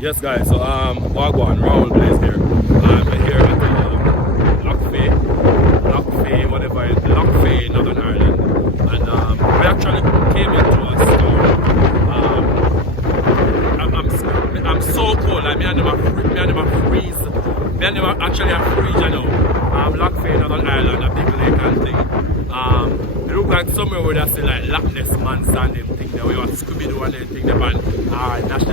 Yes, guys. So, Wagwan, Raoul Blaze here. I'm here at Lockfey, whatever, Lockfey, Northern Ireland. And we actually came into a store. I'm so cold. Like, me and them freeze. Me and them actually a freeze, you know. Lockfey, Northern Ireland, a big lake and thing. It look like somewhere where they say like Loch Ness Monster and them thing. They were Scooby-Doo and them thing. They had National